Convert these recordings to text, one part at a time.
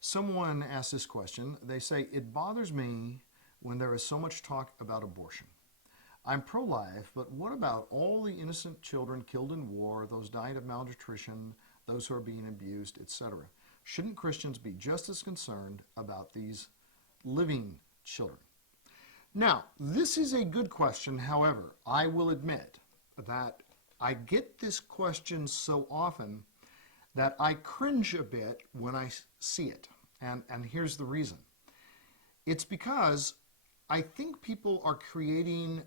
Someone asked this question. They say, it bothers me when there is so much talk about abortion. I'm pro-life, but what about all the innocent children killed in war, those dying of malnutrition, those who are being abused, etc.? Shouldn't Christians be just as concerned about these living children? Now, this is a good question. However, I will admit that I get this question so often that I cringe a bit when I see it. And here's the reason. It's because I think people are creating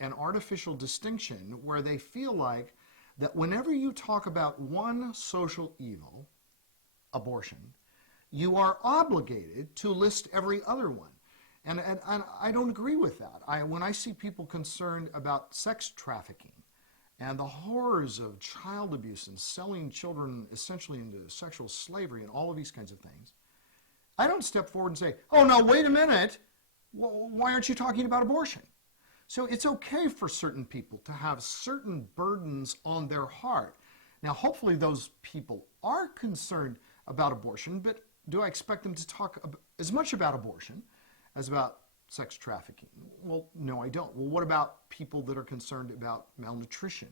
an artificial distinction where they feel like that whenever you talk about one social evil, abortion, you are obligated to list every other one. And I don't agree with that. When I see people concerned about sex trafficking and the horrors of child abuse and selling children essentially into sexual slavery and all of these kinds of things, I don't step forward and say, oh no, wait a minute, why aren't you talking about abortion? So it's okay for certain people to have certain burdens on their heart. Now, hopefully those people are concerned about abortion, but do I expect them to talk as much about abortion as about sex trafficking? Well, no, I don't. Well, what about people that are concerned about malnutrition,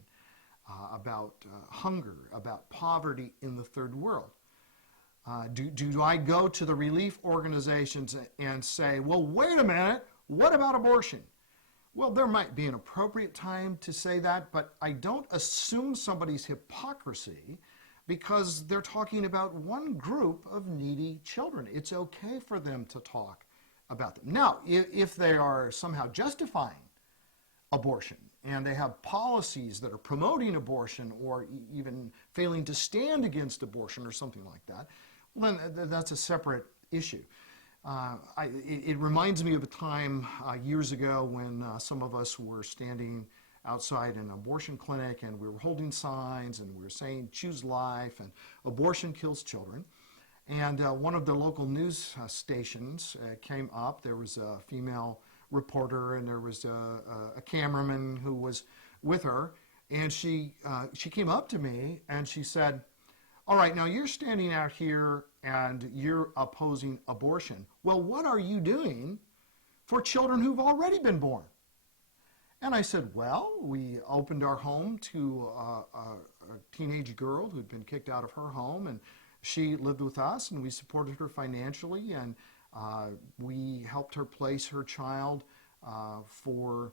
about hunger, about poverty in the third world? Do I go to the relief organizations and say, well, wait a minute, what about abortion? Well, there might be an appropriate time to say that, but I don't assume somebody's hypocrisy because they're talking about one group of needy children. It's okay for them to talk about them. Now, if they are somehow justifying abortion and they have policies that are promoting abortion or even failing to stand against abortion or something like that, well, then that's a separate issue. It reminds me of a time years ago when some of us were standing outside an abortion clinic and we were holding signs and we were saying choose life and abortion kills children. And one of the local news stations came up. There was a female reporter and there was a cameraman who was with her. And she came up to me and she said, all right, now you're standing out here and you're opposing abortion. Well, what are you doing for children who've already been born? And I said, well, we opened our home to a teenage girl who'd been kicked out of her home, and she lived with us, and we supported her financially, and we helped her place her child for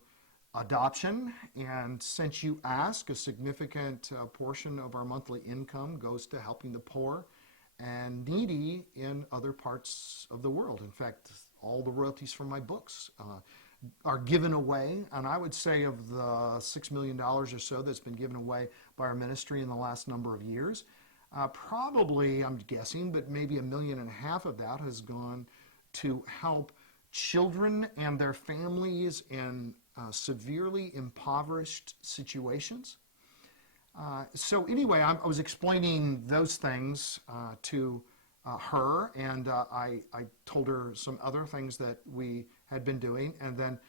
adoption. And since you ask, a significant portion of our monthly income goes to helping the poor and needy in other parts of the world. In fact, all the royalties from my books are given away, and I would say of the $6 million or so that's been given away by our ministry in the last number of years, probably, I'm guessing, but maybe $1.5 million of that has gone to help children and their families in severely impoverished situations. So anyway, I was explaining those things to her, and I told her some other things that we had been doing, and then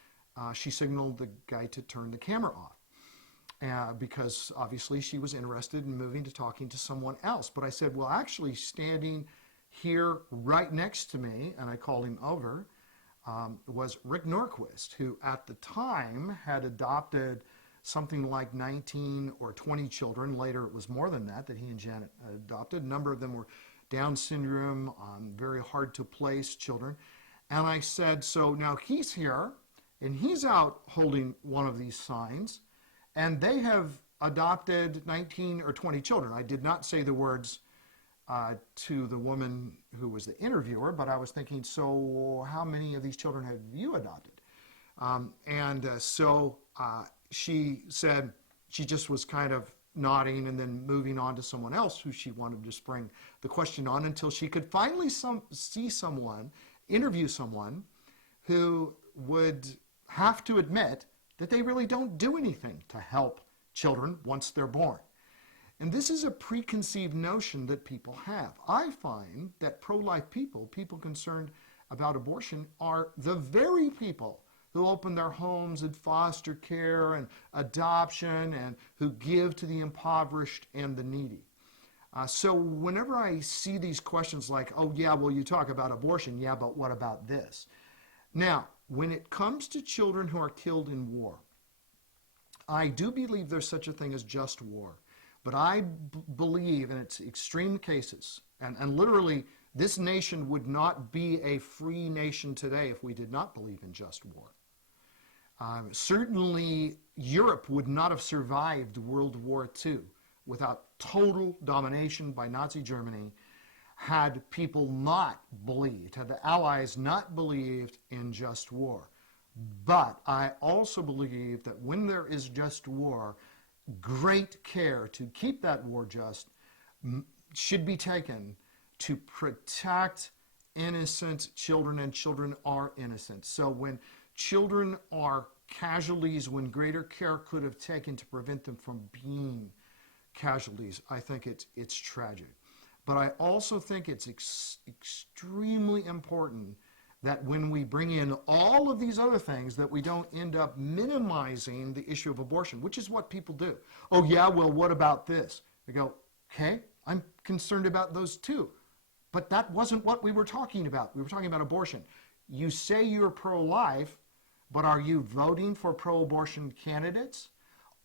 she signaled the guy to turn the camera off because obviously she was interested in moving to talking to someone else. But I said, well, actually standing here right next to me, and I called him over, was Rick Norquist, who at the time had adopted something like 19 or 20 children. Later it was more than that he and Janet adopted. A number of them were Down syndrome, very hard to place children. And I said, so now he's here and he's out holding one of these signs and they have adopted 19 or 20 children. I did not say the words to the woman who was the interviewer, but I was thinking, so how many of these children have you adopted? So she said, she just was kind of nodding and then moving on to someone else who she wanted to spring the question on until she could finally interview someone who would have to admit that they really don't do anything to help children once they're born. And this is a preconceived notion that people have. I find that pro-life people concerned about abortion, are the very people who open their homes in foster care and adoption and who give to the impoverished and the needy. So whenever I see these questions like, oh yeah, well you talk about abortion, yeah, but what about this? Now, when it comes to children who are killed in war, I do believe there's such a thing as just war. But I believe in its extreme cases, and literally this nation would not be a free nation today if we did not believe in just war. Certainly Europe would not have survived World War II without total domination by Nazi Germany had people not believed, had the Allies not believed in just war. But I also believe that when there is just war, great care to keep that war just should be taken to protect innocent children, and children are innocent. So when children are casualties, when greater care could have taken to prevent them from being casualties, I think it's tragic. But I also think it's extremely important that when we bring in all of these other things, that we don't end up minimizing the issue of abortion, which is what people do. Oh yeah, well, what about this? They go, okay, I'm concerned about those too. But that wasn't what we were talking about. We were talking about abortion. You say you're pro-life, but are you voting for pro-abortion candidates?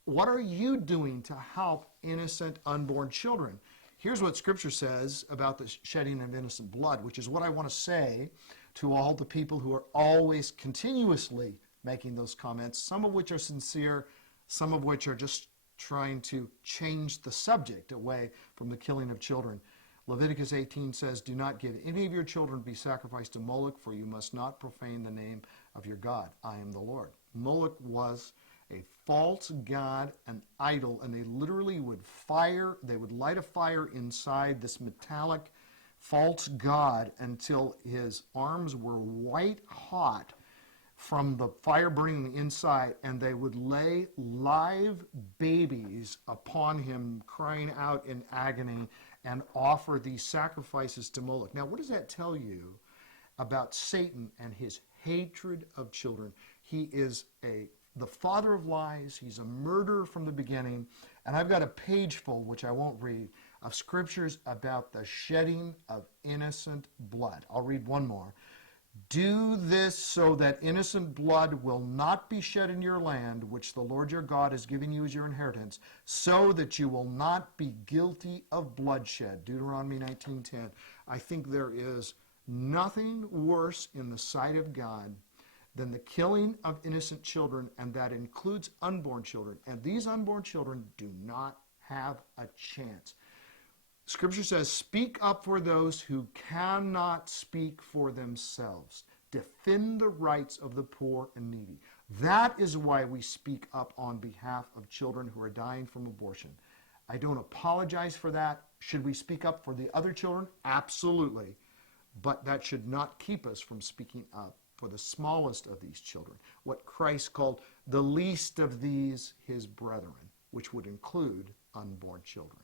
What are you doing to help innocent unborn children? Here's what Scripture says about the shedding of innocent blood, which is what I want to say to all the people who are always continuously making those comments, some of which are sincere, some of which are just trying to change the subject away from the killing of children. Leviticus 18 says, do not give any of your children to be sacrificed to Moloch, for you must not profane the name of your God. I am the Lord. Moloch was a false god, an idol, and they literally would light a fire inside this metallic false god until his arms were white hot from the fire burning on the inside, and they would lay live babies upon him crying out in agony and offer these sacrifices to Moloch. Now, what does that tell you about Satan and his hatred of children? He is the father of lies. He's a murderer from the beginning. And I've got a page full, which I won't read, of scriptures about the shedding of innocent blood. I'll read one more. Do this so that innocent blood will not be shed in your land, which the Lord your God is giving you as your inheritance, so that you will not be guilty of bloodshed. Deuteronomy 19:10. I think there is nothing worse in the sight of God than the killing of innocent children, and that includes unborn children. And these unborn children do not have a chance. Scripture says, speak up for those who cannot speak for themselves. Defend the rights of the poor and needy. That is why we speak up on behalf of children who are dying from abortion. I don't apologize for that. Should we speak up for the other children? Absolutely. But that should not keep us from speaking up for the smallest of these children, what Christ called the least of these his brethren, which would include unborn children.